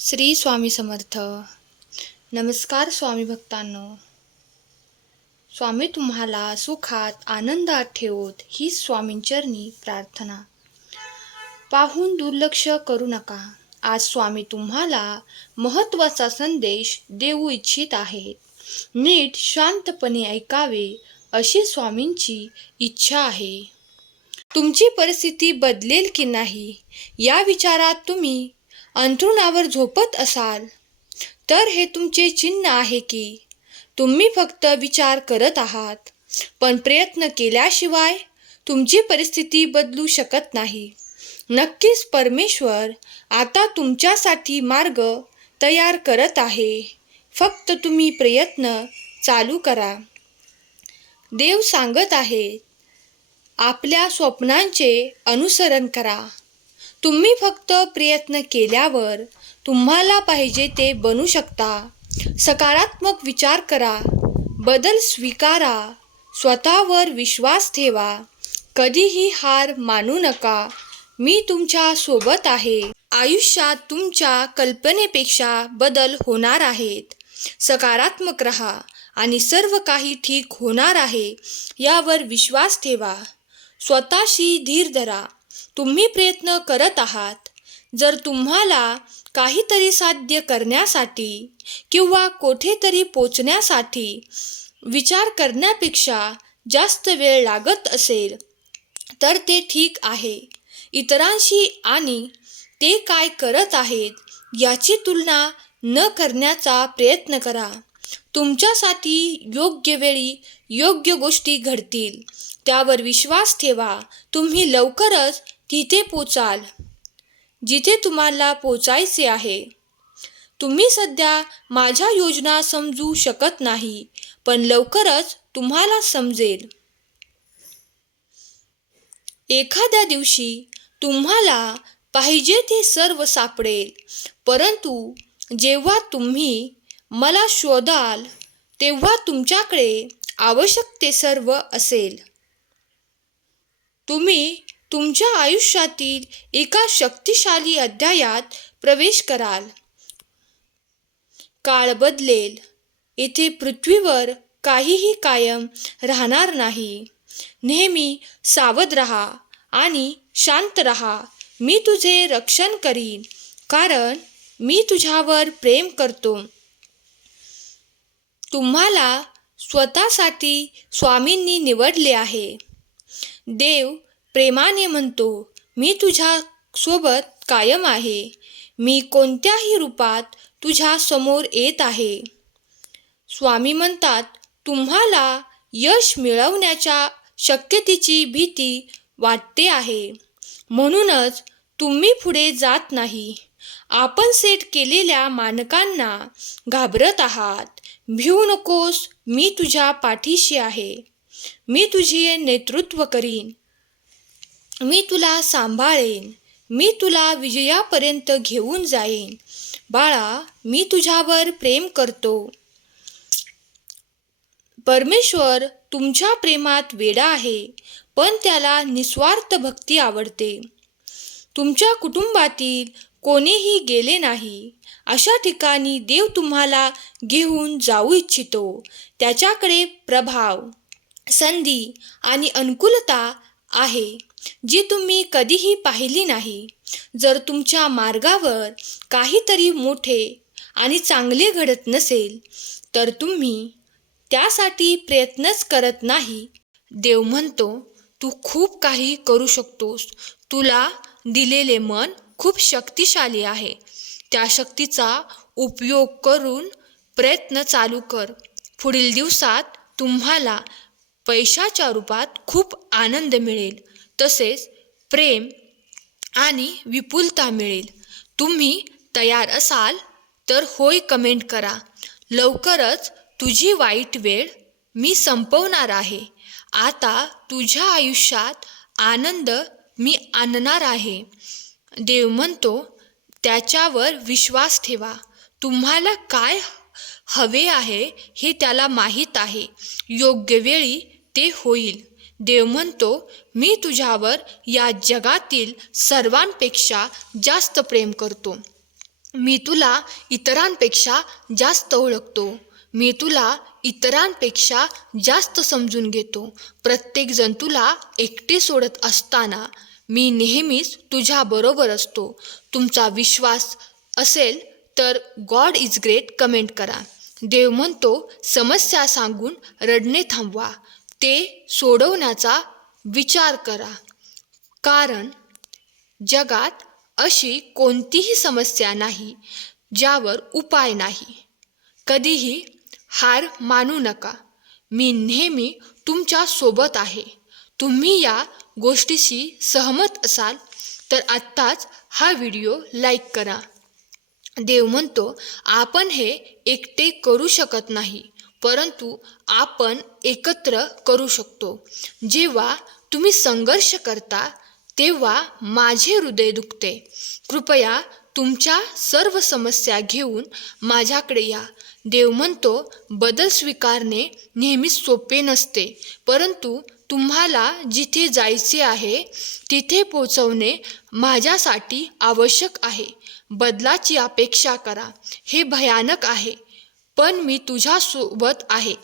श्री स्वामी समर्थ. नमस्कार स्वामी भक्तांनो. स्वामी तुम्हाला सुखात आनंदात ठेवत ही स्वामींचरणी प्रार्थना. पाहून दुर्लक्ष करू नका. आज स्वामी तुम्हाला महत्त्वाचा संदेश देऊ इच्छित आहेत. नीट शांतपणे ऐकावे अशी स्वामींची इच्छा आहे. तुमची परिस्थिती बदलेल की नाही या विचारात तुम्ही अंथरुणावर झोपत असाल. तर हे तुमचे चिन्ह आहे की तुम्ही फक्त विचार करत आहात पण प्रयत्न केल्याशिवाय तुमची परिस्थिती बदलू शकत नाही. नक्कीच परमेश्वर आता तुमच्यासाठी मार्ग तयार करत आहे. फक्त तुम्ही प्रयत्न चालू करा. देव सांगत आहे आपल्या स्वप्नांचे अनुसरण करा. तुम्ही फक्त प्रयत्न केल्यावर तुम्हाला पाहिजे ते बनू शकता. सकारात्मक विचार करा बदल स्वीकारा स्वतःवर विश्वास ठेवा. कधीही हार मानू नका. मी तुमच्यासोबत आहे. आयुष्यात तुमच्या कल्पनेपेक्षा बदल होणार आहेत. सकारात्मक रहा आणि सर्व काही ठीक होणार आहे यावर विश्वास ठेवा. स्वतःशी धीर धरा. तुम्ही प्रयत्न करत आहात. जर तुम्हाला काहीतरी साध्य करण्यासाठी किंवा कोठेतरी पोचण्यासाठी विचार करण्यापेक्षा जास्त वेळ लागत असेल तर ते ठीक आहे. इतरांशी आणि ते काय करत आहेत याची तुलना न करण्याचा प्रयत्न करा. तुमच्यासाठी योग्य वेळी योग्य गोष्टी घडतील. त्यावर विश्वास ठेवा. तुम्ही लवकरच तिथे पोचाल. जिथे तुम्हाला पोचायचे आहे. तुम्ही सध्या माझ्या योजना समजू शकत नाही पण लवकरच तुम्हाला समजेल. एखाद्या दिवशी तुम्हाला पाहिजे ते सर्व सापडेल परंतु जेव्हा तुम्ही मला शोधाल तेव्हा तुमच्याकडे आवश्यक ते सर्व असेल. तुम्ही तुमच्या आयुष्यातील एका शक्तिशाली अध्यायात प्रवेश कराल. काळ बदलेल. येथे पृथ्वीवर काहीही कायम राहणार नाही. नेहमी सावध रहा आणि शांत रहा. मी तुझे रक्षण करीन कारण मी तुझ्यावर प्रेम करतो. तुम्हाला स्वतःसाठी स्वामींनी निवडले आहे. देव प्रेमाने म्हणतो मी तुझ्या सोबत कायम आहे. मी कोणत्याही रूपात तुझ्या समोर येत आहे. स्वामी म्हणतात तुम्हाला यश मिळवण्याच्या शक्यतेची भीती वाटते आहे. म्हणूनच तुम्ही पुढे जात नाही. आपण सेट केलेल्या मानकांना घाबरत आहात. भिऊ नकोस. मी तुझ्या पाठीशी आहे. मी तुझे नेतृत्व करीन. मी तुला सांभाळेन मी तुला विजयापर्यंत घेऊन जाईन. बाळा मी तुझ्यावर प्रेम करतो. परमेश्वर तुमच्या प्रेमात वेडा आहे पण त्याला निस्वार्थ भक्ती आवडते. तुमच्या कुटुंबातील कोणीही गेले नाही अशा ठिकाणी देव तुम्हाला घेऊन जाऊ इच्छितो. त्याच्याकडे प्रभाव संधी आणि अनुकूलता आहे. जी तुम्ही कधीही पाहिली नाही जर तुमच्या मार्गावर काहीतरी मोठे आणि चांगले घडत नसेल तर तुम्ही त्यासाठी प्रयत्नच करत नाही. देव म्हणतो तू खूप काही करू शकतोस. तुला दिलेले मन खूप शक्तिशाली आहे. त्या शक्तीचा उपयोग करून प्रयत्न चालू कर. पुढील दिवसात तुम्हाला पैशाच्या रूपात खूप आनंद मिळेल. तसेच प्रेम आणि विपुलता मिळेल. तुम्ही तयार असाल तर होय कमेंट करा. लवकरच तुझी वाईट वेळ मी संपवणार आहे. आता तुझ्या आयुष्यात आनंद मी आणणार आहे. देव म्हणतो त्याच्यावर विश्वास ठेवा. तुम्हाला काय हवे आहे हे त्याला माहीत आहे. योग्य वेळी ते होईल. देव म्हणतो मी तुझ्यावर या जगातील सर्वांपेक्षा जास्त प्रेम करतो. मी तुला इतरांपेक्षा जास्त ओळखतो. मी तुला इतरांपेक्षा जास्त समजून घेतो. प्रत्येकजण तुला एकटे सोडत असताना मी नेहमीच तुझ्याबरोबर असतो. तुमचा विश्वास असेल तर गॉड इज ग्रेट कमेंट करा. देव म्हणतो समस्या सांगून रडणे थांबवा. ते सोडवण्याचा विचार करा. कारण जगात अशी कोणतीही समस्या नाही ज्यावर उपाय नाही. कधीही हार मानू नका. मी नेहमी तुमच्यासोबत आहे. तुम्ही या गोष्टीशी सहमत असाल तर आत्ताच हा व्हिडिओ लाईक करा. देव म्हणतो आपण हे एकटे करू शकत नाही. परंतु आपण एकत्र करू शकतो. जेव्हा तुम्ही संघर्ष करता तेव्हा माझे हृदय दुखते. कृपया तुमच्या सर्व समस्या घेऊन माझ्याकडे या. देव म्हणतो बदल स्वीकारणे नेहमी सोपे नसते. परंतु तुम्हाला जिथे जायचे आहे तिथे पोचवणे माझ्यासाठी आवश्यक आहे. बदलाची अपेक्षा करा. हे भयानक आहे. पण मी तुझ्यासोबत आहे.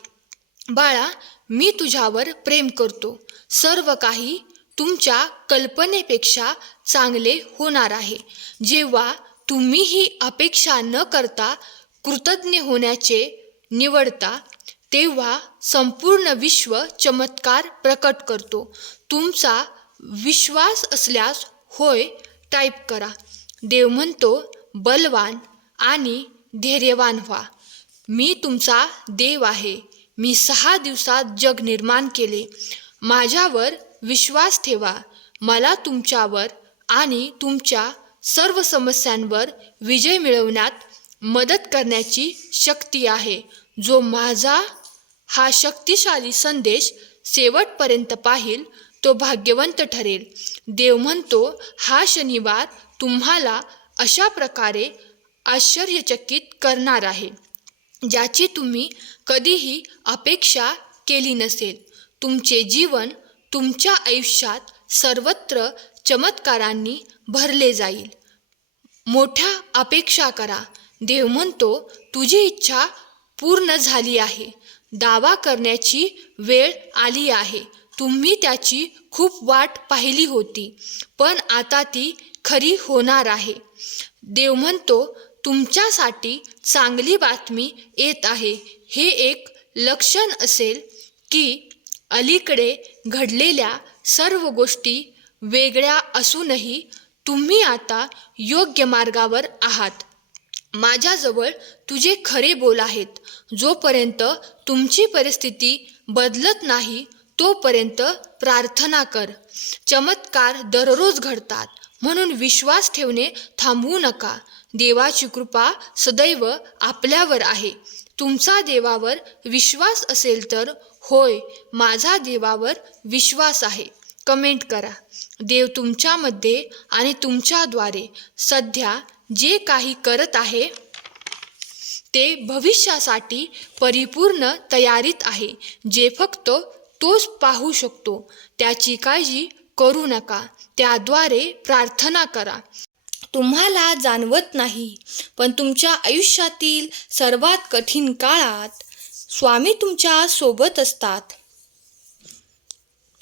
बाळा मी तुझ्यावर प्रेम करतो. सर्व काही तुमच्या कल्पनेपेक्षा चांगले होणार आहे. जेव्हा तुम्ही ही अपेक्षा न करता कृतज्ञ होण्याचे निवडता तेव्हा संपूर्ण विश्व चमत्कार प्रकट करतो. तुमचा विश्वास असल्यास होय टाईप करा. देव म्हणतो बलवान आणि धैर्यवान व्हा. मी तुमचा देव आहे. मी सहा दिवसात जग निर्माण केले. माझ्यावर विश्वास ठेवा. मला तुमच्यावर आणि तुमच्या सर्व समस्यांवर विजय मिळवण्यात मदत करण्याची शक्ती आहे. जो माझा हा शक्तिशाली संदेश शेवटपर्यंत पाहिल तो भाग्यवंत ठरेल. देव म्हणतो हा शनिवार तुम्हाला अशा प्रकारे आश्चर्यचकित करणार आहे. ज्याची तुम्ही कधीही अपेक्षा केली नसेल. तुमचे जीवन तुमच्या आयुष्यात सर्वत्र चमत्कारांनी भरले जाईल. मोठ्या अपेक्षा करा. देव म्हणतो तुझी इच्छा पूर्ण झाली आहे. दावा करण्याची वेळ आली आहे. तुम्ही त्याची खूप वाट पाहिली होती पण आता ती खरी होणार आहे. देव म्हणतो तुमच्यासाठी चांगली बातमी येत आहे. हे एक लक्षण असेल की अलीकडे घडलेल्या सर्व गोष्टी वेगळ्या असूनही तुम्ही आता योग्य मार्गावर आहात. माझ्याजवळ तुझे खरे बोल आहेत. जोपर्यंत तुमची परिस्थिती बदलत नाही तोपर्यंत प्रार्थना कर. चमत्कार दररोज घडतात. म्हणून विश्वास ठेवणे थांबवू नका. देवाची कृपा सदैव आपल्यावर आहे. तुमचा देवावर विश्वास असेल तर होय माझा देवावर विश्वास आहे. कमेंट करा. देव तुमच्यामध्ये आणि तुमच्याद्वारे सध्या जे काही करत आहे ते भविष्यासाठी परिपूर्ण तयारीत आहे. जे फक्त तोच पाहू शकतो त्याची काळजी करू नका. त्याद्वारे प्रार्थना करा. तुम्हाला जाणवत नाही पण तुमच्या आयुष्यातील सर्वात कठीण काळात स्वामी तुमच्यासोबत असतात.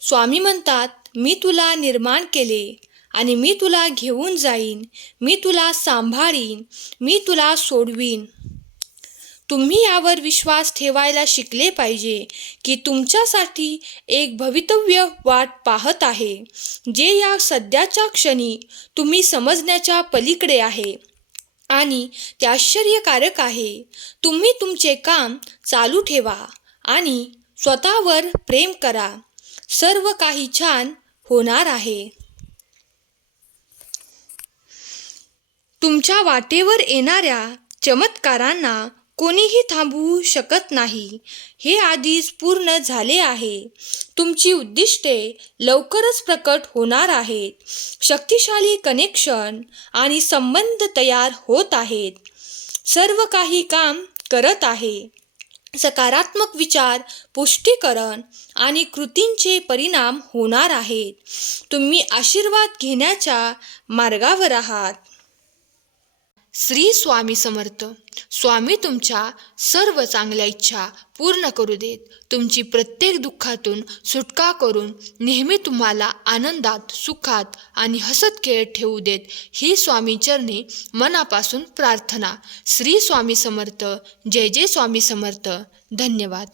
स्वामी म्हणतात मी तुला निर्माण केले आणि मी तुला घेऊन जाईन मी तुला सांभाळीन मी तुला सोडवीन. तुम्ही यावर विश्वास ठेवायला शिकले पाहिजे की तुमच्यासाठी एक भवितव्य वाट पाहत आहे जे या सध्याच्या क्षणी तुम्ही समजण्याच्या पलीकडे आहे. आणि ते आश्चर्यकारक आहे. तुम्ही तुमचे काम चालू ठेवा आणि स्वतःवर प्रेम करा. सर्व काही छान होणार आहे. तुमच्या वाटेवर येणाऱ्या चमत्कारांना कोणीही थांबवू शकत नाही. हे आधीच पूर्ण झाले आहे. तुमची उद्दिष्टे लवकरच प्रकट होणार आहेत. शक्तिशाली कनेक्शन आणि संबंध तयार होत आहेत. सर्व काही काम करत आहे. सकारात्मक विचार पुष्टीकरण आणि कृतींचे परिणाम होणार आहेत. तुम्ही आशीर्वाद घेण्याच्या मार्गावर आहात. श्री स्वामी समर्थ स्वामी तुमच्या सर्व चांगल्या इच्छा पूर्ण करू देत. तुमची प्रत्येक दुःखातून सुटका करून नेहमी तुम्हाला आनंदात सुखात आणि हसत खेळत ठेवू देत ही स्वामी चरणे मनापासून प्रार्थना. श्री स्वामी समर्थ जय जय स्वामी समर्थ. धन्यवाद.